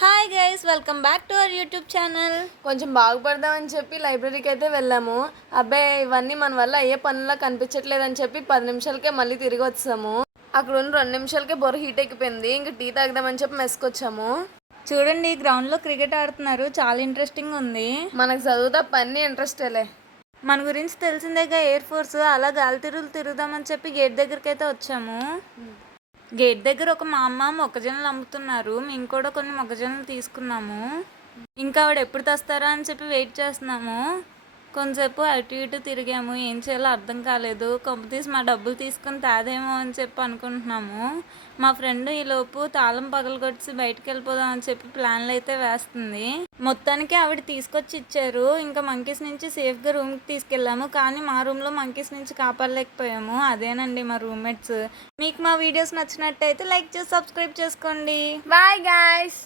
Hi guys, welcome back to our YouTube channel. కొంచెం బాగుపడదామని చెప్పి లైబ్రరీకి అయితే వెళ్ళాము. అబ్బాయి ఇవన్నీ మన వల్ల అయ్యే పనులా కనిపించట్లేదని చెప్పి 10 నిమిషాలకే మళ్ళీ తిరిగి వచ్చాము. అక్కడ ఉన్న 2 నిమిషాలకే బొర్ర హీట్ ఎక్కిపోయింది. ఇంక టీ తాగదామని చెప్పి మెసుకొచ్చాము. చూడండి, గ్రౌండ్లో క్రికెట్ ఆడుతున్నారు. చాలా ఇంట్రెస్టింగ్ ఉంది. మనకు చదువు తప్ప అన్నీ ఇంట్రెస్టేలే. మన గురించి తెలిసిందేగా, ఎయిర్ ఫోర్స్. అలా గాలి తిరుగుదామని చెప్పి గేట్ దగ్గరికి అయితే వచ్చాము. గేట్ దగ్గర ఒక మా అమ్మ మొక్కజొన్నలు అమ్ముతున్నారు. మేము కూడా కొన్ని మొక్కజొన్నలు తీసుకున్నాము. ఇంకా ఆవిడ ఎప్పుడు తెస్తారా అని చెప్పి వెయిట్ చేస్తున్నాము. కొంతసేపు అటు ఇటు తిరిగాము. ఏం చేయాలో అర్థం కాలేదు. కొంపతీసి మా డబ్బులు తీసుకుని తాదేమో అని చెప్పి అనుకుంటున్నాము. మా ఫ్రెండ్ ఈలోపు తాళం పగలగొట్టి బయటకు వెళ్ళిపోదాం అని చెప్పి ప్లాన్లు అయితే వేస్తుంది. మొత్తానికి ఆవిడ తీసుకొచ్చి ఇచ్చారు. ఇంకా మంకీస్ నుంచి సేఫ్గా రూమ్కి తీసుకెళ్ళాము. కానీ మా రూమ్లో మంకీస్ నుంచి కాపాడలేకపోయాము. అదేనండి మా రూమ్మేట్స్. మీకు మా వీడియోస్ నచ్చినట్టయితే లైక్ చేసి సబ్స్క్రైబ్ చేసుకోండి. Bye guys.